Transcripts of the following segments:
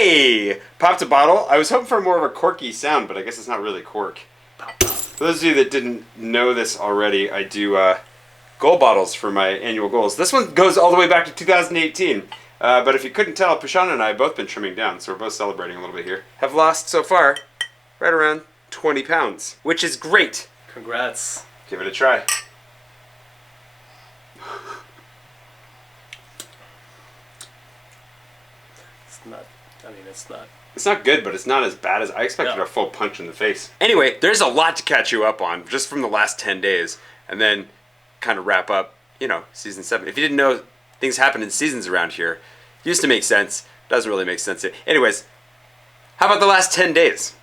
Hey! Popped a bottle. I was hoping for more of a corky sound, but I guess it's not really cork. For those of you that didn't know this already, I do goal bottles for my annual goals. This one goes all the way back to 2018. But if you couldn't tell, Patron and I have both been trimming down, so we're both celebrating a little bit here. Have lost so far right around 20 pounds, which is great. Congrats. Give it a try. It's not good, but it's not as bad as I expected. A full punch in the face. Anyway, there's a lot to catch you up on just from the last 10 days, and then kind of wrap up, you know, season 7. If you didn't know things happen in seasons around here, used to make sense, doesn't really make sense. Anyways, how about the last 10 days?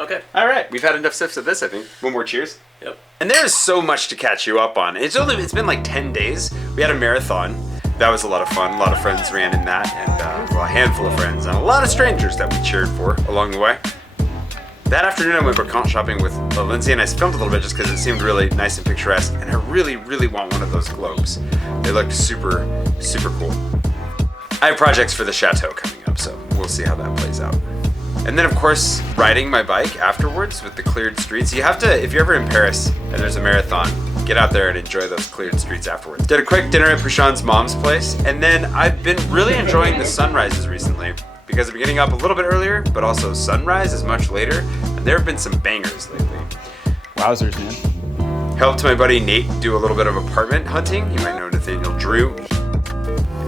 Okay. All right, we've had enough sips of this, I think. One more cheers. Yep. And there is so much to catch you up on. It's been like 10 days. We had a marathon. That was a lot of fun. A lot of friends ran in that, and well, a handful of friends, and a lot of strangers that we cheered for along the way. That afternoon I went barcont shopping with Lindsay, and I filmed a little bit just because it seemed really nice and picturesque, and I really, really want one of those globes. They looked super, super cool. I have projects for the chateau coming up, so we'll see how that plays out. And then, of course, riding my bike afterwards with the cleared streets. You have to, if you're ever in Paris and there's a marathon, get out there and enjoy those cleared streets afterwards. Did a quick dinner at Prashant's mom's place, and then I've been really enjoying the sunrises recently because I'm getting up a little bit earlier, but also sunrise is much later, and there have been some bangers lately. Wowzers, man. Helped my buddy Nate do a little bit of apartment hunting. You might know Nathaniel Drew.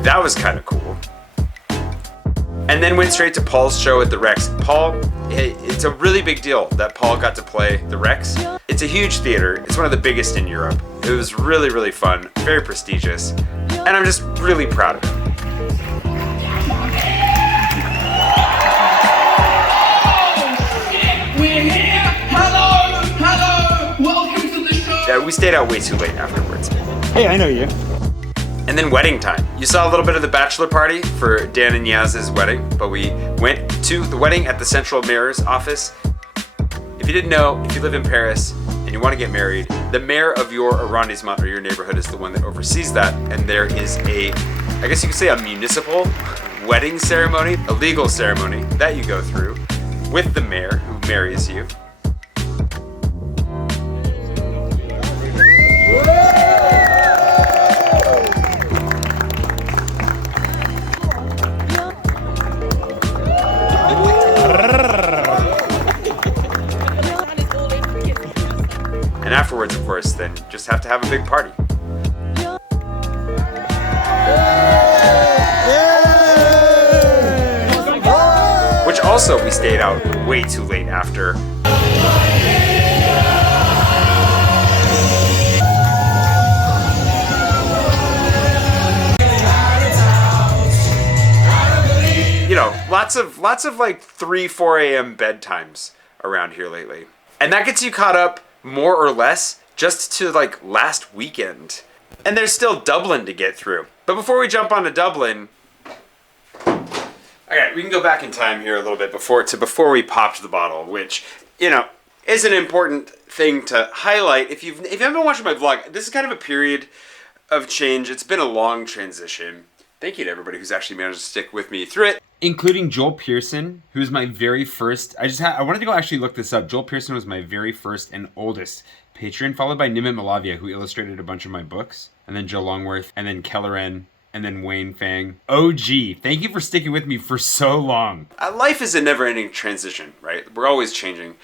That was kind of cool. And then went straight to Paul's show at the Rex. Paul, it's a really big deal that Paul got to play the Rex. It's a huge theater. It's one of the biggest in Europe. It was really, really fun, very prestigious, and I'm just really proud of him. We're here! Hello! Welcome to the show! Yeah, we stayed out way too late afterwards. Hey, I know you. And then wedding time. You saw a little bit of the bachelor party for Dan and Yaz's wedding, but we went to the wedding at the Central Mayor's office. If you didn't know, if you live in Paris and you want to get married, the mayor of your arrondissement or your neighborhood is the one that oversees that, and there is I guess you could say a municipal wedding ceremony, a legal ceremony that you go through with the mayor who marries you. And afterwards, of course, then just have to have a big party. Which also we stayed out way too late after. You know, lots of like 3-4 a.m. bedtimes around here lately. And that gets you caught up more or less just to like last weekend. And there's still Dublin to get through. But before we jump onto Dublin, okay, we can go back in time here a little bit before we popped the bottle, which, you know, is an important thing to highlight. If you haven't been watching my vlog, this is kind of a period of change. It's been a long transition. Thank you to everybody who's actually managed to stick with me through it. Including Joel Pearson, who's my very first, I wanted to go actually look this up. Joel Pearson was my very first and oldest patron, followed by Nimit Malavia, who illustrated a bunch of my books, and then Joe Longworth, and then Keleren, and then Wayne Fang. OG, thank you for sticking with me for so long. Life is a never-ending transition, right? We're always changing.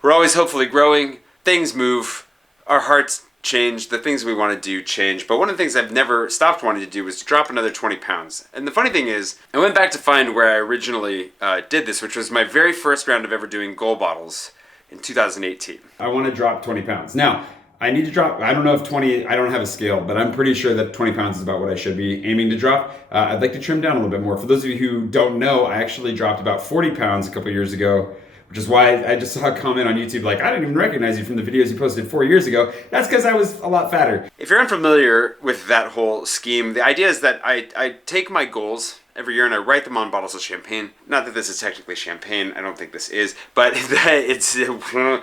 We're always hopefully growing. Things move. Our hearts change. The things we want to do change. But one of the things I've never stopped wanting to do was to drop another 20 pounds. And the funny thing is, I went back to find where I originally did this, which was my very first round of ever doing goal bottles in 2018. I want to drop 20 pounds. Now, I need to drop, I don't know if 20, I don't have a scale, but I'm pretty sure that 20 pounds is about what I should be aiming to drop. I'd like to trim down a little bit more. For those of you who don't know, I actually dropped about 40 pounds a couple years ago, which is why I just saw a comment on YouTube like, I didn't even recognize you from the videos you posted 4 years ago. That's because I was a lot fatter. If you're unfamiliar with that whole scheme, the idea is that I take my goals every year and I write them on bottles of champagne. Not that this is technically champagne, I don't think this is, but it's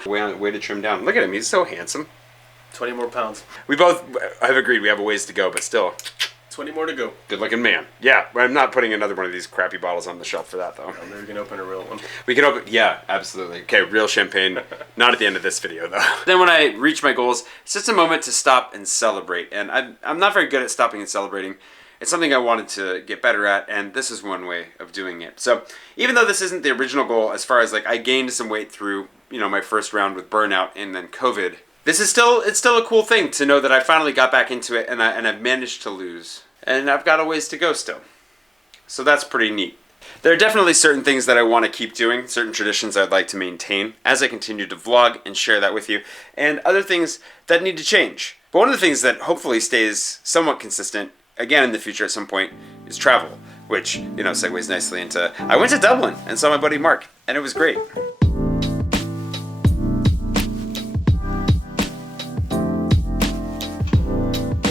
way to trim down. Look at him, he's so handsome. 20 more pounds. We both have agreed we have a ways to go, but still, 20 more to go. Good looking man. Yeah, I'm not putting another one of these crappy bottles on the shelf for that, though. Oh, maybe we can open a real one. We can open, yeah, absolutely. Okay, real champagne. Not at the end of this video, though. Then when I reach my goals, it's just a moment to stop and celebrate. And I'm not very good at stopping and celebrating. It's something I wanted to get better at, and this is one way of doing it. So even though this isn't the original goal, as far as like I gained some weight through, you know, my first round with burnout and then COVID, this is it's still a cool thing to know that I finally got back into it and I've managed to lose. And I've got a ways to go still. So that's pretty neat. There are definitely certain things that I want to keep doing, certain traditions I'd like to maintain as I continue to vlog and share that with you, and other things that need to change. But one of the things that hopefully stays somewhat consistent, again in the future at some point, is travel, which, you know, segues nicely into, I went to Dublin and saw my buddy Mark, and it was great.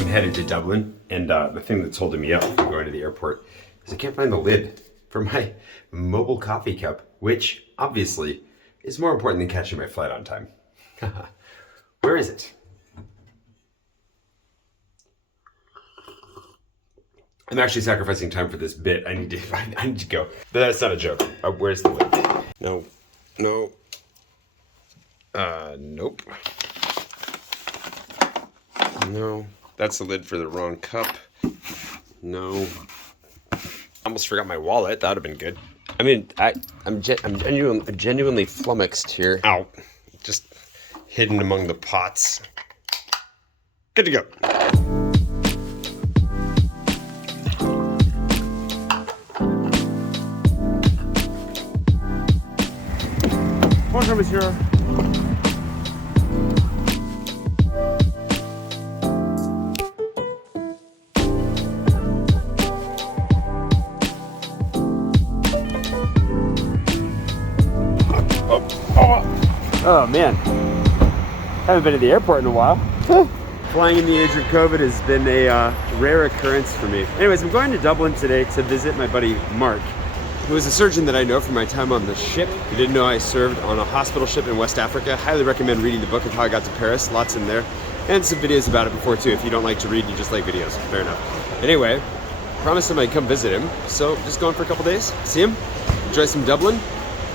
Headed to Dublin, and the thing that's holding me up from going to the airport is I can't find the lid for my mobile coffee cup, which obviously is more important than catching my flight on time. Where is it? I'm actually sacrificing time for this bit. I need to go. But that's not a joke. Where's the lid? No. Nope. No. That's the lid for the wrong cup. No. Almost forgot my wallet. That would have been good. I mean, I'm genuinely flummoxed here. Ow. Just hidden among the pots. Good to go. Bonjour, monsieur. Oh man, haven't been to the airport in a while. Flying in the age of COVID has been a rare occurrence for me. Anyways, I'm going to Dublin today to visit my buddy Mark, who is a surgeon that I know from my time on the ship. If you didn't know, I served on a hospital ship in West Africa. Highly recommend reading the book of how I got to Paris. Lots in there. And some videos about it before too. If you don't like to read, you just like videos. Fair enough. Anyway, promised him I'd come visit him. So just going for a couple days, see him, enjoy some Dublin.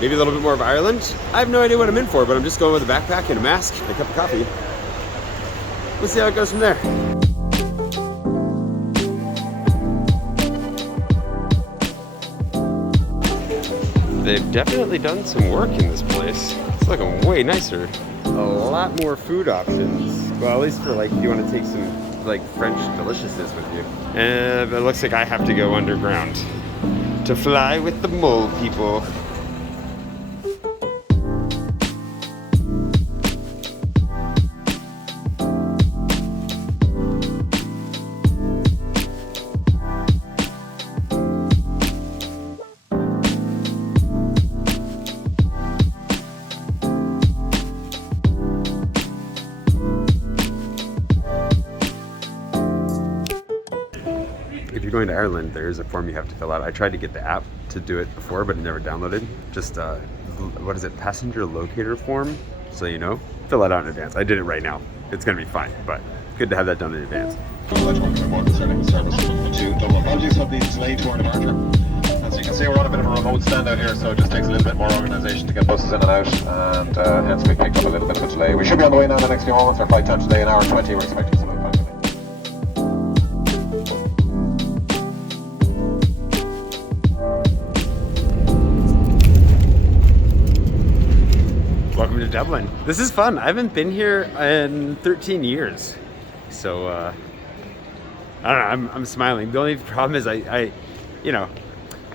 Maybe a little bit more of Ireland. I have no idea what I'm in for, but I'm just going with a backpack and a mask and a cup of coffee. We'll see how it goes from there. They've definitely done some work in this place. It's looking way nicer. A lot more food options. Well, at least for like, if you want to take some like French deliciousness with you. And it looks like I have to go underground to fly with the mole people. If you're going to Ireland, there's a form you have to fill out. I tried to get the app to do it before, but it never downloaded. Just, what is it, passenger locator form? So you know, fill it out in advance. I did it right now. It's gonna be fine, but good to have that done in advance. Apologies for the delay to our departure. As you can see, we're on a bit of a remote stand out here, so it just takes a little bit more organisation to get buses in and out, and hence we picked up a little bit of a delay. We should be on the way now in the next few moments. Our flight time today, an hour and 20. We're expecting some about 5 minutes. Welcome to Dublin. This is fun. I haven't been here in 13 years. So, I don't know, I'm smiling. The only problem is I you know,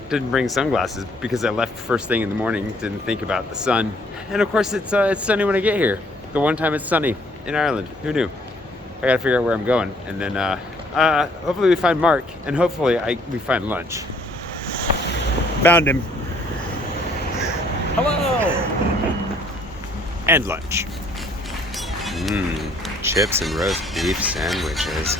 didn't bring sunglasses because I left first thing in the morning, didn't think about the sun. And of course it's sunny when I get here. The one time it's sunny in Ireland. Who knew? I gotta figure out where I'm going. And then hopefully we find Mark, and hopefully we find lunch. Found him. Hello! And lunch. Chips and roast beef sandwiches.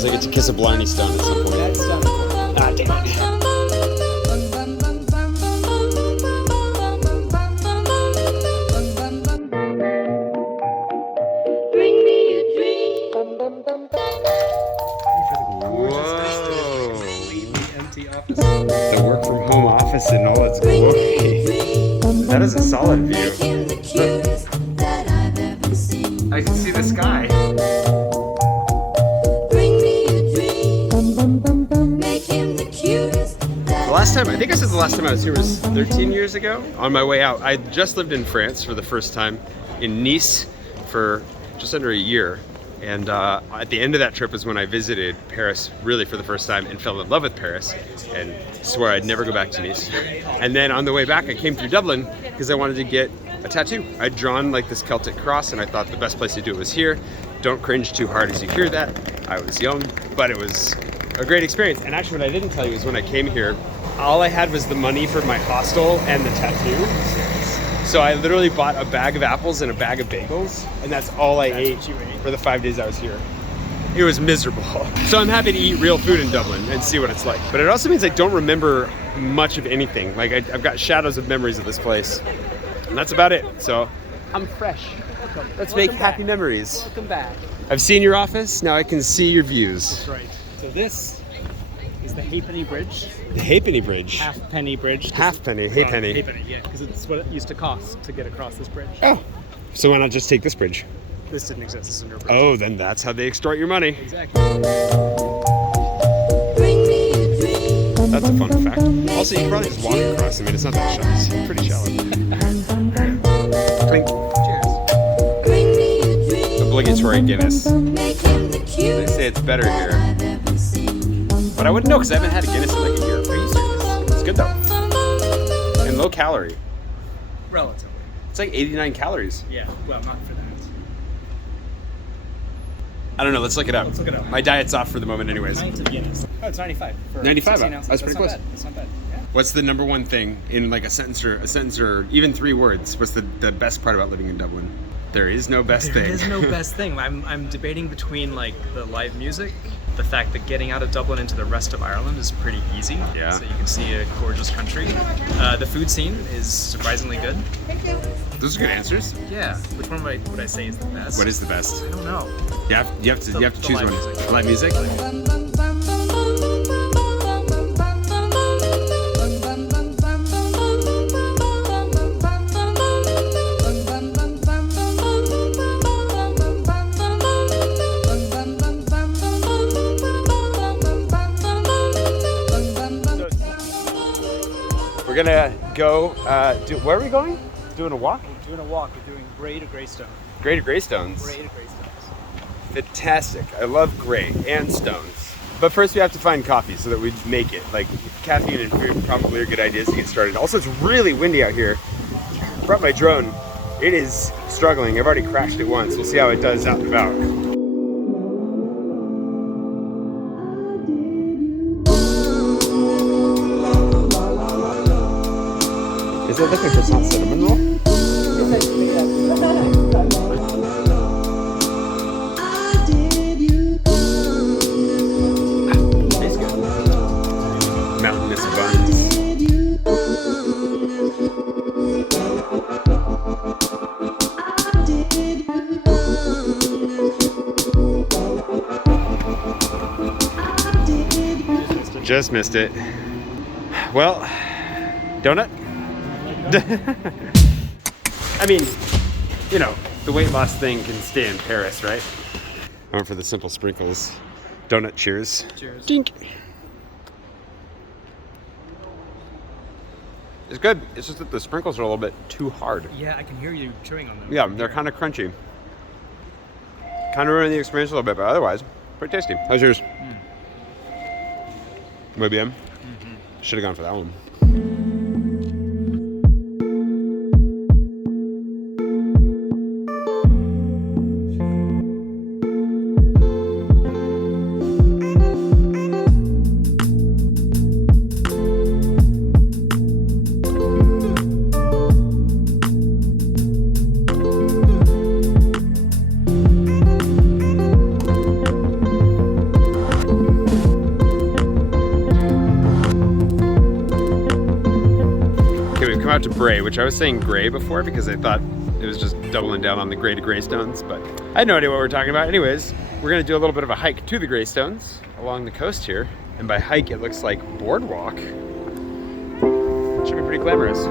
knows, I get to kiss a Blarney Stone at some point. That's done. Ah, damn it. Bring me a dream. Whoa. Empty office. The work from home office in all its glory. That is a solid view. I can see the sky. The last time, I think I said the last time I was here was 13 years ago. On my way out, I just lived in France for the first time, in Nice for just under a year. And at the end of that trip was when I visited Paris really for the first time and fell in love with Paris and swore I'd never go back to Nice. And then on the way back, I came through Dublin because I wanted to get a tattoo. I'd drawn like this Celtic cross and I thought the best place to do it was here. Don't cringe too hard as you hear that. I was young, but it was a great experience. And actually what I didn't tell you is when I came here, all I had was the money for my hostel and the tattoo. So I literally bought a bag of apples and a bag of bagels, and that's all I ate for the 5 days I was here. It was miserable. So I'm happy to eat real food in Dublin and see what it's like. But it also means I don't remember much of anything. Like I've got shadows of memories of this place, and that's about it. So I'm fresh. Let's make happy memories. Welcome back. I've seen your office, now I can see your views. That's right. So this is the Halfpenny Bridge. The Halfpenny Bridge. Halfpenny Bridge. Halfpenny, Halfpenny. Halfpenny, yeah, because it's what it used to cost to get across this bridge. Oh, so why not just take this bridge? This didn't exist. This is a new bridge. Oh, then that's how they extort your money. Exactly. That's a fun fact. Also, you can probably just walk across. I mean, it's not that shallow. It's pretty shallow. Clink. Cheers. Obligatory Guinness. They say it's better here. But I wouldn't know because I haven't had a Guinness in like a year. Are you serious? It's good though. And low calorie. Relatively. It's like 89 calories. Yeah, well, not for that. I don't know. Let's look it up. Let's look it up. My diet's off for the moment anyways. Pints of Guinness. Oh, it's 95. For 95, 16 ounces. that's pretty not close. Bad. That's not bad. Yeah. What's the number one thing in like a sentence or even 3 words? What's the best part about living in Dublin? There is no best thing. There is no best thing. I'm debating between like the live music, the fact that getting out of Dublin into the rest of Ireland is pretty easy. Yeah. So you can see a gorgeous country. The food scene is surprisingly good. Those are good answers. Yeah. Which one would I say is the best? What is the best? I don't know. You have to The choose live one. music. Live music? We're gonna go, where are we going? Doing a walk? We're doing a walk. We're doing Grey to Greystones. Grey to Greystones. Grey to Greystones. Fantastic. I love gray and stones. But first we have to find coffee so that we make it. Like caffeine and food probably are good ideas to get started. Also, it's really windy out here. Brought my drone. It is struggling. I've already crashed it once. We'll see how it does out and about. Is that like a croissant cinnamon roll? Tastes good. Mountainous buns. Just missed it. Well, donut? I mean, you know, the weight loss thing can stay in Paris, right? I went for the simple sprinkles. Donut cheers. Cheers. Dink. It's good. It's just that the sprinkles are a little bit too hard. Yeah, I can hear you chewing on them. Yeah, they're kind of crunchy. Kind of ruin the experience a little bit, but otherwise, pretty tasty. How's yours? Muy bien. Should have gone for that one. out to Bray, which I was saying Gray before because I thought it was just doubling down on the Gray to Greystones, but I had no idea what we were talking about. Anyways, we're gonna do a little bit of a hike to the Greystones along the coast here. And by hike, it looks like boardwalk. It should be pretty glamorous.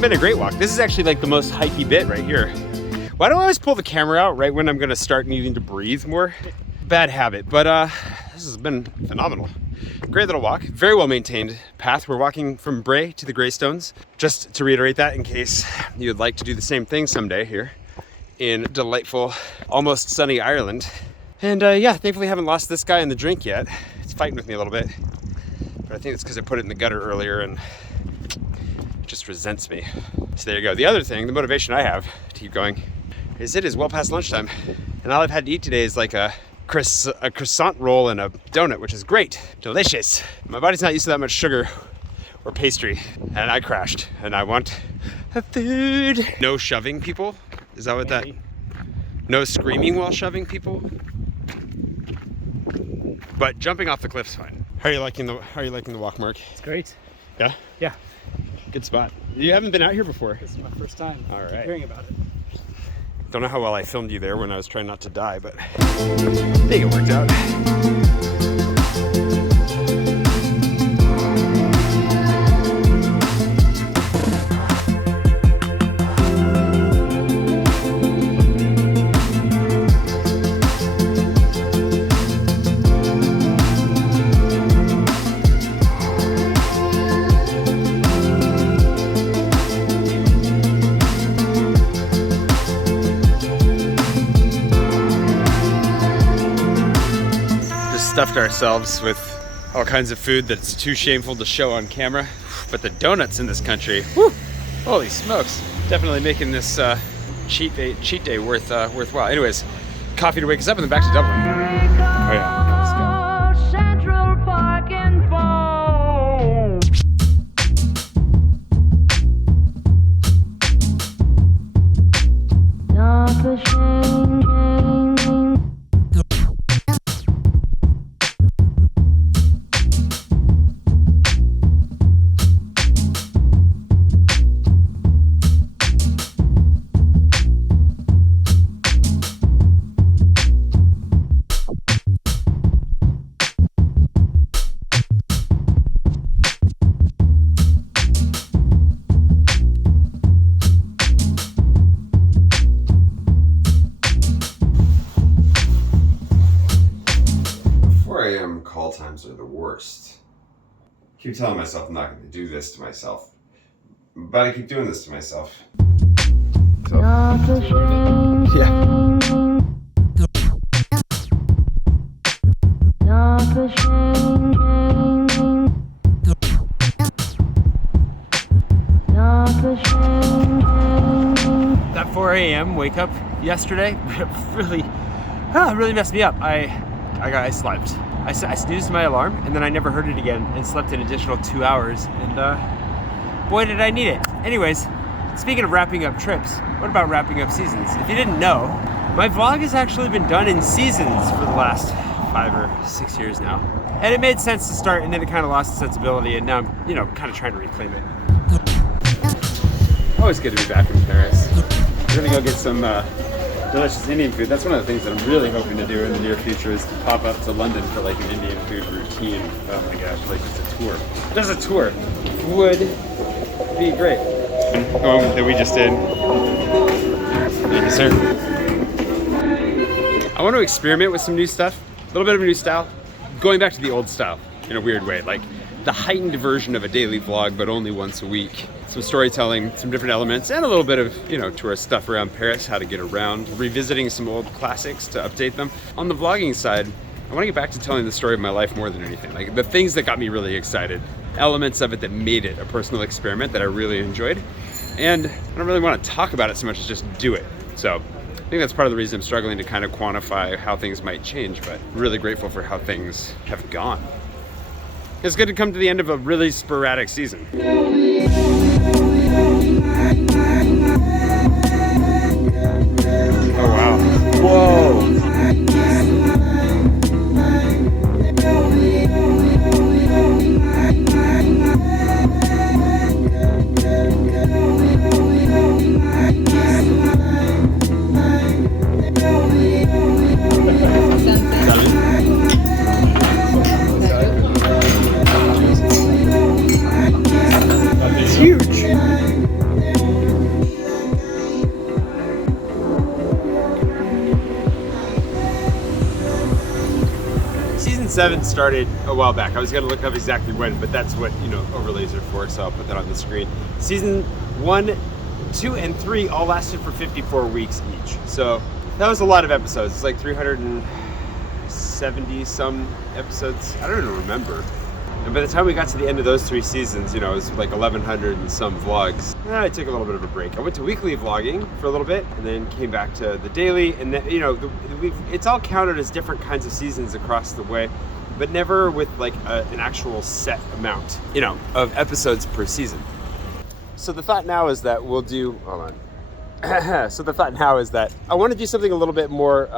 Been a great walk. This is actually like the most hikey bit right here. Why do I always pull the camera out right when I'm gonna start needing to breathe more? Bad habit, but this has been phenomenal. Great little walk, very well maintained path. We're walking from Bray to the Greystones. Just to reiterate that in case you'd like to do the same thing someday here in delightful, almost sunny Ireland. And yeah, thankfully I haven't lost this guy in the drink yet. It's fighting with me a little bit, but I think it's because I put it in the gutter earlier and just resents me. So there you go. The other thing, the motivation I have to keep going, is it is well past lunchtime, and all I've had to eat today is like a croissant roll and a donut, which is great, delicious. My body's not used to that much sugar or pastry, and I crashed, and I want a food. No shoving people? Is that what that? No screaming while shoving people? But jumping off the cliff's fine. How are you liking the walk, Mark? It's great. Yeah? Yeah. Good spot. You haven't been out here before? This is my first time. All right. Keep hearing about it. Don't know how well I filmed you there when I was trying not to die, but I think it worked out. Stuffed ourselves with all kinds of food that's too shameful to show on camera. But the donuts in this country, whew, holy smokes, definitely making this cheat day worthwhile. Anyways, coffee to wake us up and then back to Dublin. Oh yeah, let's go. Central Park and call times are the worst. I keep telling myself I'm not going to do this to myself, but I keep doing this to myself. So, yeah. That 4 a.m. wake up yesterday really messed me up. I slept. I snoozed my alarm and then I never heard it again and slept an additional 2 hours, and boy did I need it. Anyways, Speaking of wrapping up trips, what about wrapping up seasons? If you didn't know, my vlog has actually been done in seasons for the last 5 or 6 years now. And it made sense to start, and then it kind of lost its sensibility, and now I'm, you know, kind of trying to reclaim it. Always good to be back in Paris. We're gonna go get some delicious Indian food. That's one of the things that I'm really hoping to do in the near future is to pop up to London for like an Indian food routine. Oh my gosh, like just a tour. Just a tour would be great. That we just did. Thank you, sir. I want to experiment with some new stuff, a little bit of a new style, going back to the old style in a weird way, like the heightened version of a daily vlog, but only once a week. Some storytelling, some different elements, and a little bit of, you know, tourist stuff around Paris, how to get around, revisiting some old classics to update them. On the vlogging side, I want to get back to telling the story of my life more than anything. Like the things that got me really excited, elements of it that made it a personal experiment that I really enjoyed. And I don't really want to talk about it so much as just do it. So I think that's part of the reason I'm struggling to kind of quantify how things might change, but I'm really grateful for how things have gone. It's good to come to the end of a really sporadic season. Oh wow. Whoa. It's huge. Season 7 started a while back. I was gonna look up exactly when, but that's what, you know, overlays are for, so I'll put that on the screen. Season 1, 2, and 3 all lasted for 54 weeks each. So that was a lot of episodes. It's like 370 some episodes. I don't even remember. And by the time we got to the end of those 3 seasons, you know, it was like 1,100 and some vlogs. I took a little bit of a break. I went to weekly vlogging for a little bit and then came back to the daily. And then, you know, it's all counted as different kinds of seasons across the way, but never with like an actual set amount, you know, of episodes per season. So the thought now is that we'll do, hold on. So the thought now is that I want to do something a little bit more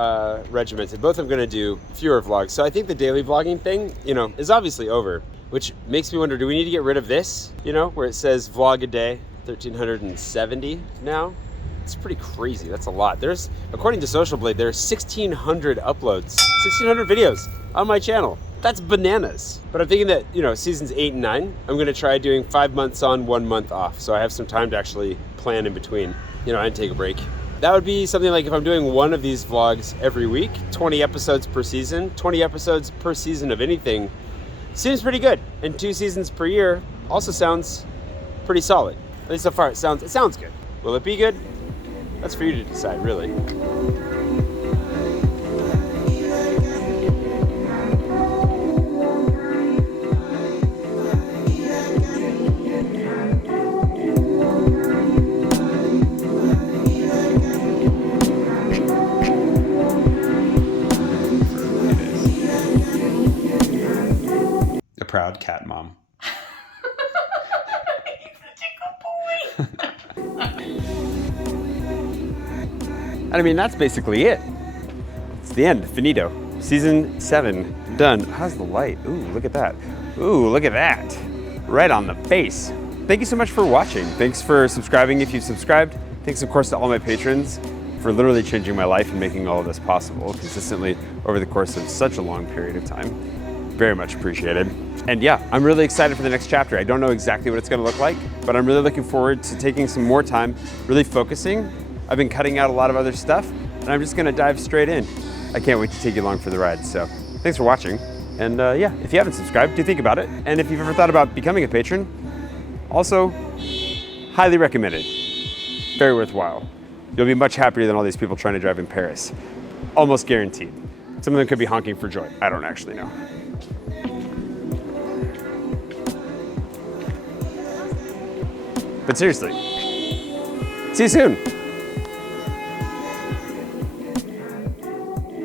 regimented. Both I'm going to do fewer vlogs. So I think the daily vlogging thing, you know, is obviously over, which makes me wonder, do we need to get rid of this, you know, where it says vlog a day, 1,370 now? It's pretty crazy. That's a lot. There's, according to Social Blade, there's 1,600 uploads, 1,600 videos on my channel. That's bananas. But I'm thinking that, you know, seasons 8 and 9, I'm going to try doing 5 months on, 1 month off. So I have some time to actually plan in between, you know, and take a break. That would be something like if I'm doing one of these vlogs every week, 20 episodes per season, 20 episodes per season of anything, seems pretty good. And 2 seasons per year also sounds pretty solid. At least so far it sounds good. Will it be good? That's for you to decide, really. A proud cat mom. I mean, that's basically it. It's the end, finito. Season 7, done. How's the light? Ooh, look at that. Ooh, look at that. Right on the face. Thank you so much for watching. Thanks for subscribing if you've subscribed. Thanks, of course, to all my patrons for literally changing my life and making all of this possible consistently over the course of such a long period of time. Very much appreciated. And yeah, I'm really excited for the next chapter. I don't know exactly what it's gonna look like, but I'm really looking forward to taking some more time, really focusing. I've been cutting out a lot of other stuff, and I'm just gonna dive straight in. I can't wait to take you along for the ride, so thanks for watching. And yeah, if you haven't subscribed, do think about it. And if you've ever thought about becoming a patron, also highly recommended. Very worthwhile. You'll be much happier than all these people trying to drive in Paris. Almost guaranteed. Some of them could be honking for joy. I don't actually know. But seriously, see you soon.